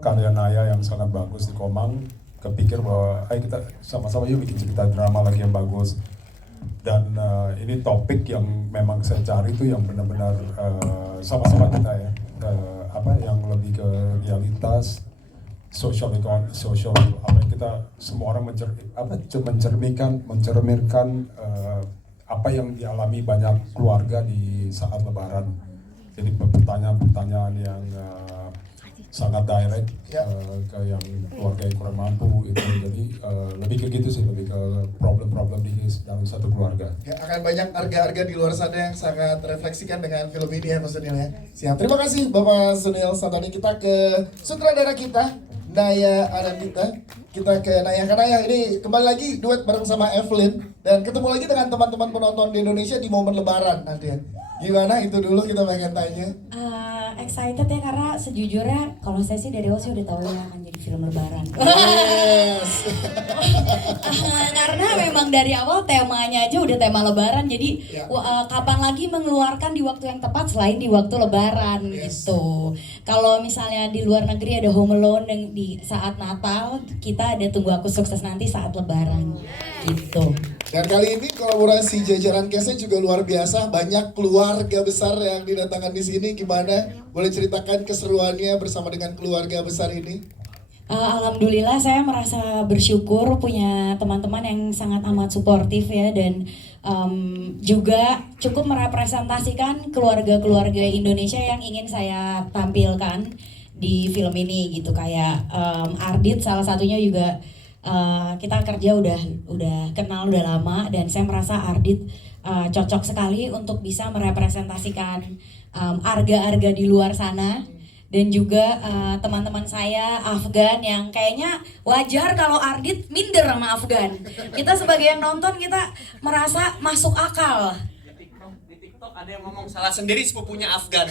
Karya Naya yang sangat bagus di Komang, kepikir bahwa ayo kita sama-sama yuk bikin cerita drama lagi yang bagus. Dan ini topik yang memang saya cari itu yang benar-benar sama-sama kita ya, yang lebih ke realitas, social apa yang kita semua orang mencerminkan apa yang dialami banyak keluarga di saat Lebaran. Jadi pertanyaan-pertanyaan yang sangat direct ke yang keluarga yang kurang mampu itu. Jadi lebih ke gitu sih, lebih ke problem-problem di dalam satu keluarga. Ya, akan banyak harga-harga di luar sana yang sangat refleksikan dengan film ini ya Mas Sunil ya. Siap. Terima kasih Bapak Sunil Santoni. Kita ke sutradara kita Naya Anandita. Kita ke Naya, karena yang ini kembali lagi duet bareng sama Evelyn dan ketemu lagi dengan teman-teman penonton di Indonesia di momen Lebaran nanti ya. Gimana itu dulu kita pengen tanya. Excited ya, karena sejujurnya kalau saya sih dari awal sih udah tahu ya akan jadi film Lebaran. Yes. Karena memang dari awal temanya aja udah tema Lebaran, jadi Ya. Kapan lagi mengeluarkan di waktu yang tepat selain di waktu Lebaran gitu. Kalau misalnya di luar negeri ada Home Alone di saat Natal, kita ada Tunggu Aku Sukses Nanti saat Lebaran gitu. Dan kali ini kolaborasi jajaran Kesnya juga luar biasa, banyak keluarga besar yang didatangkan di sini. Gimana? Boleh ceritakan keseruannya bersama dengan keluarga besar ini? Alhamdulillah saya merasa bersyukur punya teman-teman yang sangat amat suportif ya, dan juga cukup merepresentasikan keluarga-keluarga Indonesia yang ingin saya tampilkan di film ini gitu. Kayak Ardit salah satunya juga kita kerja udah kenal udah lama, dan saya merasa Ardit cocok sekali untuk bisa merepresentasikan arga-arga di luar sana. Dan juga teman-teman saya Afgan yang kayaknya wajar kalau Ardit minder sama Afgan. Kita sebagai yang nonton kita merasa masuk akal. Di TikTok ada yang ngomong salah sendiri sepupunya Afgan.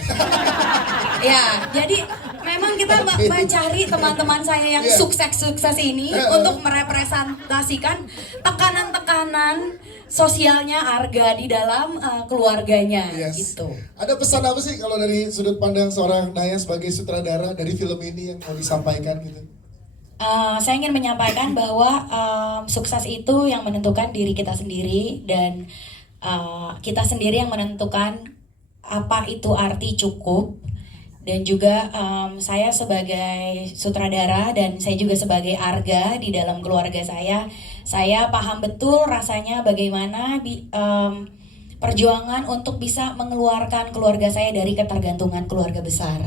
Ya, jadi memang kita mencari teman-teman saya yang sukses-sukses ini untuk merepresentasikan tekanan-tekanan sosialnya Arga di dalam keluarganya gitu. Ada pesan apa sih kalau dari sudut pandang seorang Naya sebagai sutradara dari film ini yang mau disampaikan gitu? Saya ingin menyampaikan bahwa sukses itu yang menentukan diri kita sendiri, dan kita sendiri yang menentukan apa itu arti cukup. Dan juga saya sebagai sutradara dan saya juga sebagai Arga di dalam keluarga saya paham betul rasanya bagaimana perjuangan untuk bisa mengeluarkan keluarga saya dari ketergantungan keluarga besar.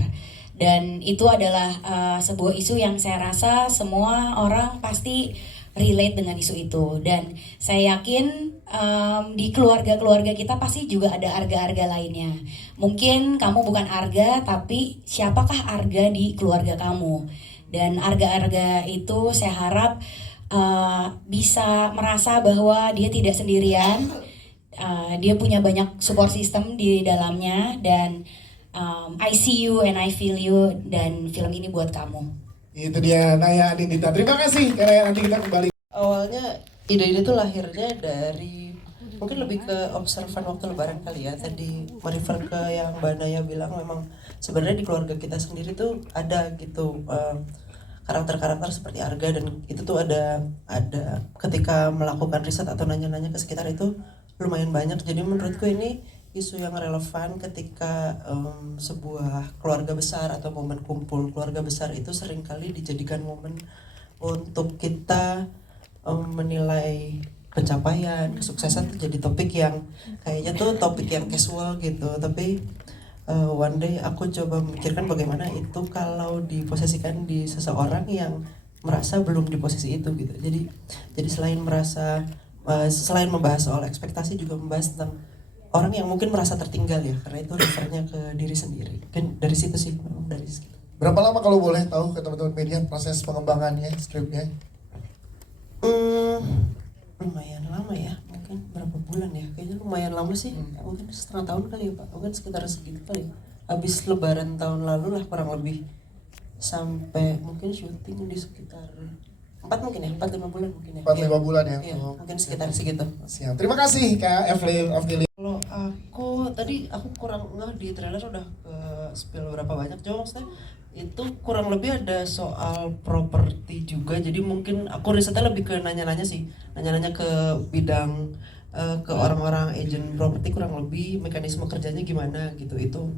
Dan itu adalah sebuah isu yang saya rasa semua orang pasti relate dengan isu itu. Dan saya yakin di keluarga-keluarga kita pasti juga ada arga-arga lainnya. Mungkin kamu bukan Arga, tapi siapakah Arga di keluarga kamu? Dan arga-arga itu saya harap bisa merasa bahwa dia tidak sendirian. Dia punya banyak support system di dalamnya, dan I see you and I feel you, dan film ini buat kamu. Itu dia Naya Anindita. Terima kasih karena nanti kita kembali. Awalnya ide itu lahirnya dari mungkin lebih ke observan waktu Lebaran kali ya. Tadi merefer ke yang Mbak Naya bilang, memang sebenarnya di keluarga kita sendiri tuh ada gitu karakter-karakter seperti Arga, dan itu tuh ada ketika melakukan riset atau nanya-nanya ke sekitar itu lumayan banyak. Jadi menurutku ini isu yang relevan ketika sebuah keluarga besar atau momen kumpul keluarga besar itu seringkali dijadikan momen untuk kita menilai pencapaian, kesuksesan tuh jadi topik yang kayaknya tuh topik yang casual gitu. Tapi one day aku coba memikirkan bagaimana itu kalau diposisikan di seseorang yang merasa belum di posisi itu gitu. Jadi selain membahas soal ekspektasi, juga membahas tentang orang yang mungkin merasa tertinggal ya, karena itu refernya ke diri sendiri. Dan dari situ sih, dari situ. Berapa lama kalau boleh tahu ke teman-teman media proses pengembangannya, skripnya? Lumayan lama ya, mungkin berapa bulan ya, kayaknya lumayan lama sih. Mungkin setengah tahun kali ya Pak, mungkin sekitar segitu kali. Habis Lebaran tahun lalu lah kurang lebih, sampai mungkin syuting di sekitar 4-5 bulan mungkin ya. 4-5 bulan ya? Iya, mungkin sekitar segitu. Siap. Terima kasih Kak Evelyn. Kalau aku kurang ngeh di trailer udah ke spill berapa banyak, cuma maksudnya itu kurang lebih ada soal properti juga, jadi mungkin aku risetnya lebih ke nanya-nanya sih, nanya-nanya ke bidang ke orang-orang agent properti, kurang lebih mekanisme kerjanya gimana gitu. Itu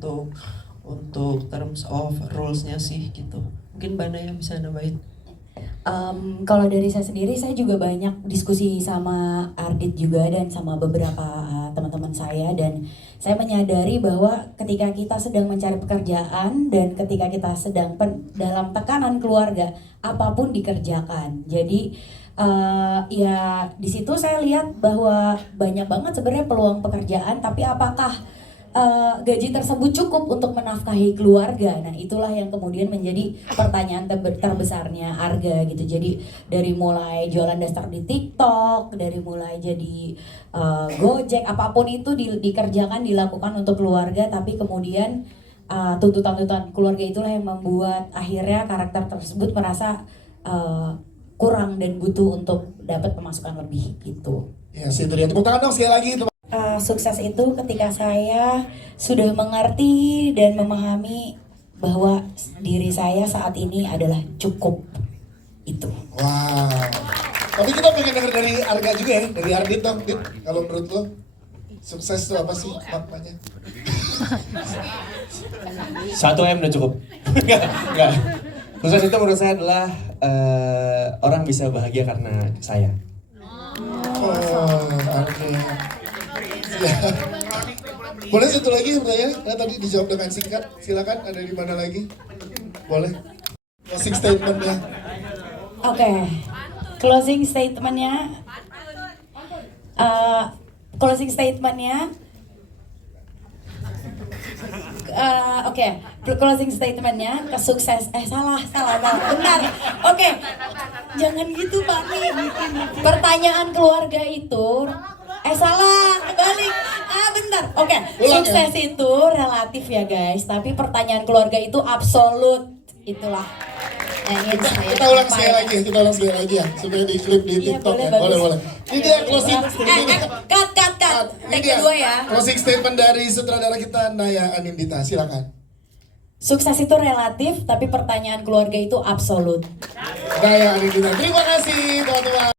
untuk terms of rules-nya sih gitu. Mungkin Mbak Naya bisa nambahin. Kalau dari saya sendiri, saya juga banyak diskusi sama Ardit juga dan sama beberapa teman-teman saya, dan saya menyadari bahwa ketika kita sedang mencari pekerjaan dan ketika kita sedang dalam tekanan keluarga, apapun dikerjakan. Jadi ya di situ saya lihat bahwa banyak banget sebenarnya peluang pekerjaan, tapi apakah gaji tersebut cukup untuk menafkahi keluarga? Nah, itulah yang kemudian menjadi pertanyaan terbesarnya Arga gitu. Jadi dari mulai jualan dasar di TikTok, dari mulai jadi Gojek, apapun itu dikerjakan, dilakukan untuk keluarga, tapi kemudian tuntutan-tuntutan keluarga itulah yang membuat akhirnya karakter tersebut merasa kurang dan butuh untuk dapat pemasukan lebih gitu. Ya, itu dia. Tepuk tangan dong sekali lagi. Sukses itu ketika saya sudah mengerti dan memahami bahwa diri saya saat ini adalah cukup. Itu. Wow. Tapi kita pengen denger dari Arga juga ya, dari Ardit dong, Dit. Kalau menurut lo, sukses itu apa sih maknanya? 1M udah cukup. Enggak. Sukses itu menurut saya adalah orang bisa bahagia karena saya. Oh, oke. Ya. Boleh satu lagi pertanyaan? Nah, tadi dijawab dengan singkat. Silakan, ada di mana lagi? Boleh. Closing statement-nya. Oke. Closing statement-nya. Closing statement-nya. Closing statement-nya kesukses. Salah. Benar. Oke. Jangan gitu, Pak. Pertanyaan keluarga itu. Salah, kebalik. Bentar. Oke. Sukses itu relatif ya, guys. Tapi pertanyaan keluarga itu absolut. Itulah. Kita ulang sekali lagi ya, supaya di klip di Iya, TikTok ya. boleh. Boleh. Ini dia closing. Cut. Ini Take dia kedua ya. closing statement dari sutradara kita Naya Anindita. Silakan. Sukses itu relatif, tapi pertanyaan keluarga itu absolut. Naya Anindita. Terima kasih teman-teman.